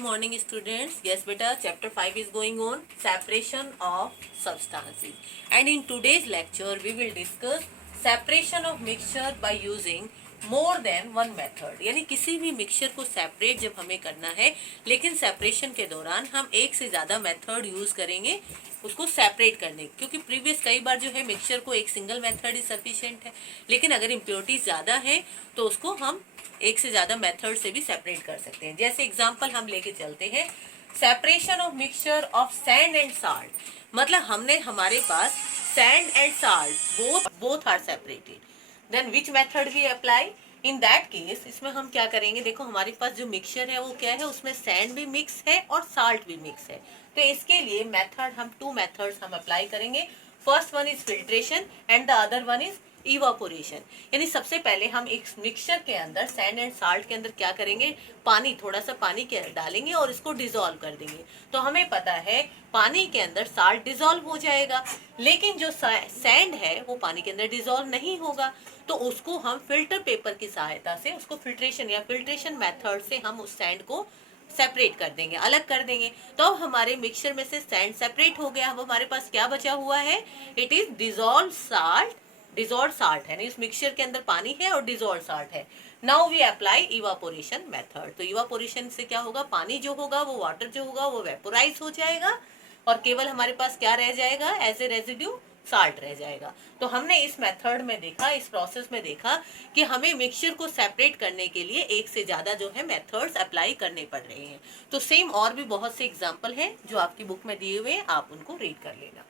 morning students. Yes beta, chapter 5 is going on, separation of substances, and in today's lecture we will discuss separation of mixture by using more than one method. यानी किसी भी mixture को separate जब हमें करना है, लेकिन separation के दौरान हम एक से ज़्यादा मेथड यूज़ करेंगे उसको सेपरेट करने, क्योंकि प्रीवियस कई बार जो है मिक्सचर को एक सिंगल मेथड ही सफिशिएंट है, लेकिन अगर इम्प्योरिटीज ज़्यादा है तो उसको हम एक से ज़्यादा मेथड से भी सेपरेट कर सकते हैं। जैसे एग्जांपल हम लेके चलते हैं, separation of mixture of sand and salt. मतलब हमने हमारे पास sand and salt both are separated, then which method we apply in that case. इसमें हम क्या करेंगे, देखो हमारे पास जो मिक्सचर है वो क्या है, उसमें सैंड भी मिक्स है और साल्ट भी मिक्स है। तो इसके लिए मेथड हम टू मेथड्स हम अप्लाई करेंगे। First one is filtration and the other one is evaporation. यानी सबसे पहले हम एक मिक्सचर के अंदर सैंड एंड साल्ट के अंदर क्या करेंगे, पानी, थोड़ा सा पानी के डालेंगे और इसको डिसॉल्व कर देंगे। तो हमें पता है पानी के अंदर साल्ट डिसॉल्व हो जाएगा, लेकिन जो सैंड है वो पानी के अंदर डिसॉल्व नहीं होगा। तो उसको हम फिल्टर पेपर की सहायता से, उसको फिल्ट्रेशन या फिल्ट्रेशन मेथड से हम उस सैंड को सेपरेट कर देंगे, अलग कर देंगे। तो अब हमारे मिक्सचर में से सैंड सेपरेट हो गया। अब हमारे पास क्या बचा हुआ है, it is dissolve salt. Dissolve salt है ना, इस मिक्सचर के अंदर पानी है और डिसॉल्व साल्ट है। Now we apply evaporation method. तो इवापोरेशन से क्या होगा, पानी जो होगा वो वाटर जो होगा वो वेपोराइज हो जाएगा और केवल हमारे पास क्या रह जाएगा, एज ए रेजिड्यू साल्ट रह जाएगा। तो हमने इस मेथड में देखा, इस प्रोसेस में देखा कि हमें मिक्सचर को सेपरेट करने के लिए एक से ज्यादा जो है मेथड्स अप्लाई करने पड़ रहे हैं। तो सेम और भी बहुत से एग्जांपल हैं जो आपकी बुक में दिए हुए हैं, आप उनको रीड कर लेना।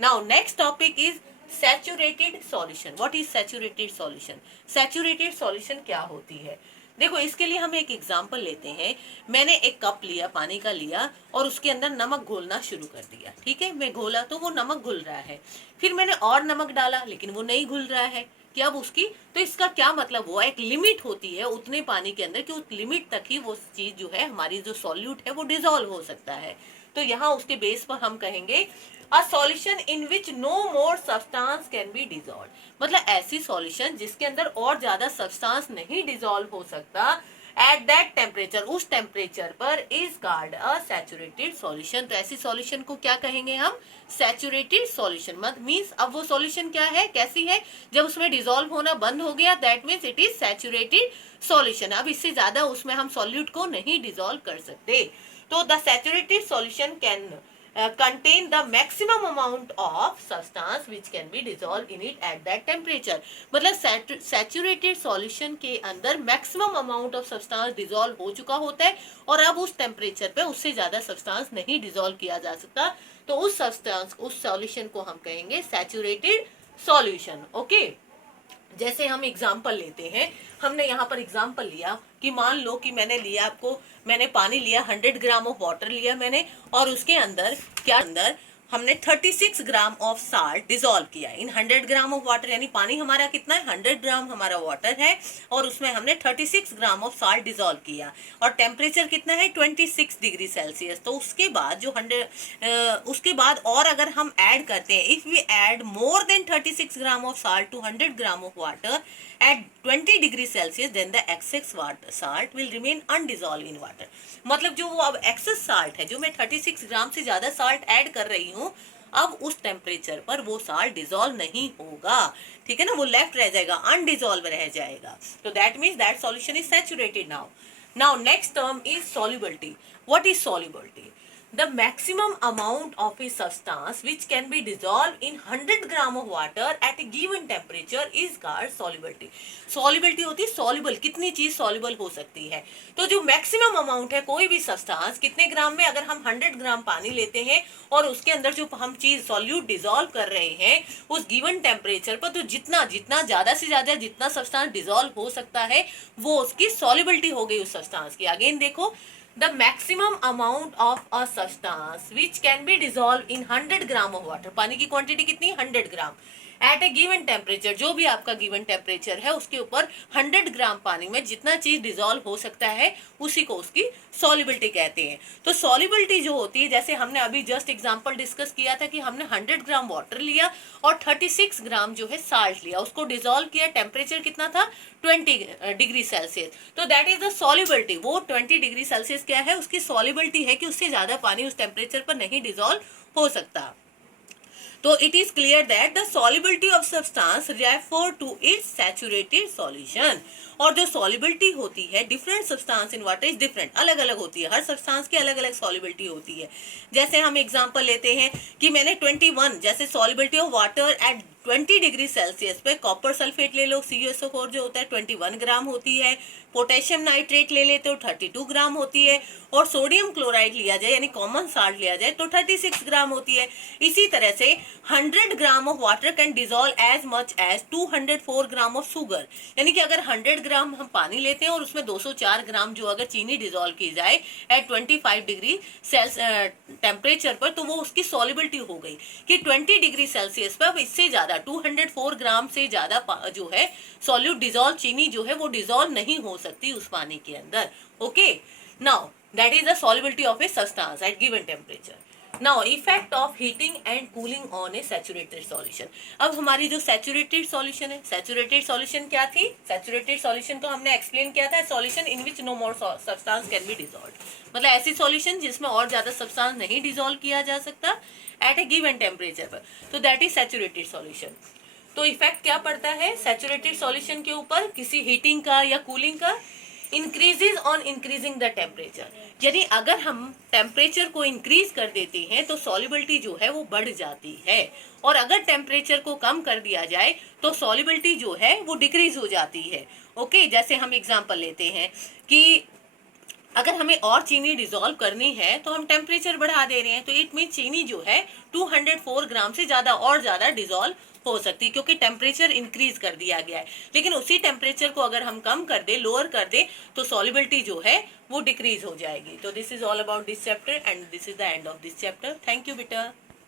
Now next topic is saturated solution. What is saturated solution? Saturated solution क्या होती है? देखो इसके लिए हम एक एग्जांपल लेते हैं। मैंने एक कप लिया, पानी का लिया और उसके अंदर नमक घोलना शुरू कर दिया। ठीक है, मैं घोला तो वो नमक घुल रहा है। फिर मैंने और नमक डाला लेकिन वो नहीं घुल रहा है। कि अब उसकी, तो इसका क्या मतलब हुआ, एक लिमिट होती है उतने पानी के अंदर कि उस लिमिट तक ही वो चीज जो है, हमारी जो सॉल्यूट है वो डिसॉल्व हो सकता है। तो यहाँ उसके बेस पर हम कहेंगे a solution in which no more substance can be dissolve. मतलब ऐसी सॉल्यूशन जिसके अंदर और ज्यादा सब्सटेंस नहीं डिसॉल्व हो सकता, एट दैट टेम्परेचर, उस टेम्परेचर पर is called a saturated solution. तो ऐसी सॉल्यूशन को क्या कहेंगे हम, सैचुरेटेड सॉल्यूशन। मत मीन्स अब वो सॉल्यूशन क्या है, कैसी है, जब उसमें डिसॉल्व होना बंद हो गया, that means it is saturated solution. अब इससे ज्यादा उसमें हम सॉल्यूट को नहीं डिसॉल्व कर सकते। तो the saturated solution can contain the maximum amount of substance which can be dissolved in it at that temperature। मतलब सैचुरेटेड सॉल्यूशन के अंदर maximum amount of substance dissolve हो चुका होता है और अब उस टेम्परेचर पे उससे ज्यादा सब्सटेंस नहीं डिसॉल्व किया जा सकता। तो उस सब्सटेंस, उस सॉल्यूशन को हम कहेंगे सैचुरेटेड सॉल्यूशन। ओके, जैसे हम एग्जाम्पल लेते हैं, हमने यहाँ पर एग्जाम्पल लिया कि मान लो कि मैंने पानी लिया, 100 ग्राम ऑफ वाटर लिया मैंने, और उसके अंदर हमने 36 ग्राम ऑफ साल्ट डिसॉल्व किया इन 100 ग्राम ऑफ वाटर। यानी पानी हमारा कितना है, 100 ग्राम हमारा वाटर है और उसमें हमने 36 ग्राम ऑफ साल्ट डिसॉल्व किया और टेम्परेचर कितना है, 26 डिग्री सेल्सियस। तो उसके बाद उसके बाद और अगर हम ऐड करते हैं, if we add more than 36 gram of salt to 100 gram of water at 20 degree Celsius, then the excess salt will remain undissolved in water। मतलब जो वो अब एक्सेस साल्ट है, जो मैं 36 ग्राम से ज्यादा साल्ट ऐड कर रही हूँ, अब उस टेम्परेचर पर वो साल्ट डिसॉल्व नहीं होगा। ठीक है ना, वो लेफ्ट रह जाएगा, अनडिसॉल्व रह जाएगा। तो that means that solution is saturated. Now next term is solubility। What is solubility? The maximum amount of a substance which can be dissolved in 100 gram of water at a given temperature is called solubility। solubility होती है soluble, कितनी चीज soluble हो सकती है। तो जो maximum amount है कोई भी सब्सटेंस, कितने ग्राम में, अगर हम 100 ग्राम पानी लेते हैं और उसके अंदर जो हम चीज सॉल्यूट डिसॉल्व कर रहे हैं उस गिवन टेम्परेचर पर, तो जितना ज्यादा से ज्यादा जितना सब्सटेंस डिसॉल्व हो सकता है वो उसकी solubility हो गई उस सब्सटेंस की। अगेन देखो, the maximum amount of a substance which can be dissolved in 100 gram of water। पानी की क्वांटिटी कितनी, 100 ग्राम, एट ए गिवन टेम्परेचर, जो भी आपका गिवन टेम्परेचर है उसके ऊपर 100 ग्राम पानी में जितना चीज डिजोल्व हो सकता है उसी को उसकी सॉल्युबिलिटी कहते हैं। तो सॉल्युबिलिटी जो होती है, जैसे हमने अभी जस्ट एग्जांपल डिस्कस किया था कि हमने 100 ग्राम वाटर लिया और 36 ग्राम जो है साल्ट लिया, उसको डिजोल्व किया, टेम्परेचर कितना था 20 डिग्री सेल्सियस, तो दैट इज द सॉल्युबिलिटी। वो 20 डिग्री सेल्सियस क्या है, उसकी सॉल्युबिलिटी है कि उससे ज्यादा पानी उस टेम्परेचर पर नहीं डिजोल्व हो सकता। तो it is clear that the solubility of substance refer to its saturated solution। और जो solubility होती है different substance in water is different, अलग अलग होती है, हर substance की अलग अलग solubility होती है। जैसे हम एग्जांपल लेते हैं कि मैंने 21, जैसे solubility of water at 20 degree Celsius पे कॉपर सल्फेट ले लो, CuSO4 जो होता है 21 ग्राम होती है, पोटेशियम नाइट्रेट ले लेते हो 32 ग्राम होती है, और सोडियम क्लोराइड लिया जाए यानी कॉमन साल्ट लिया जाए तो 36 ग्राम होती है। इसी तरह से 100 gram of water can dissolve as much as 204 gram of sugar, यानी कि अगर 100 ग्राम हम पानी लेते हैं और उसमें 204 ग्राम जो अगर चीनी डिजोल्व की जाए एट 25 डिग्री टेम्परेचर पर, तो वो उसकी सॉल्युबिलिटी हो गई कि 20 डिग्री सेल्सियस पर इससे ज्यादा 204 ग्राम से ज्यादा जो है सॉल्यूट डिजोल्व चीनी जो है वो डिजोल्व नहीं हो सकती उस पानी के अंदर। Okay, now that is the solubility of a substance at given temperature. Now effect of heating and cooling on a saturated solution. अब हमारी जो सैचुरेटेड सॉल्यूशन है, सैचुरेटेड सॉल्यूशन क्या थी, सैचुरेटेड सॉल्यूशन को हमने एक्सप्लेन किया था, solution in which no more substance can be dissolve, मतलब ऐसी सॉल्यूशन जिसमें और ज्यादा सब्सटेंस नहीं डिजोल्व किया जा सकता एट ए गिवन टेम्परेचर पर, तो दैट इज सैचुरेटेड सॉल्यूशन। तो इफेक्ट क्या पड़ता है सैचुरेटेड सॉल्यूशन के ऊपर, किसी हीटिंग का या कूलिंग का, increases on increasing the temperature, यानी अगर हम टेम्परेचर को इंक्रीज कर देते हैं तो सॉल्युबिलिटी जो है वो बढ़ जाती है, और अगर टेम्परेचर को कम कर दिया जाए तो सॉल्युबिलिटी जो है वो डिक्रीज हो जाती है। ओके, जैसे हम एग्जांपल लेते हैं कि अगर हमें और चीनी डिजोल्व करनी है तो हम टेम्परेचर बढ़ा दे रहे हैं, तो इट मीन चीनी जो है 204 ग्राम से ज्यादा और ज्यादा डिजोल्व हो सकती है क्योंकि टेम्परेचर इंक्रीज कर दिया गया है। लेकिन उसी टेम्परेचर को अगर हम कम कर दे, लोअर कर दे, तो सॉल्युबिलिटी जो है वो डिक्रीज हो जाएगी। तो this is all about this chapter and this is the end of this chapter. Thank you बेटा।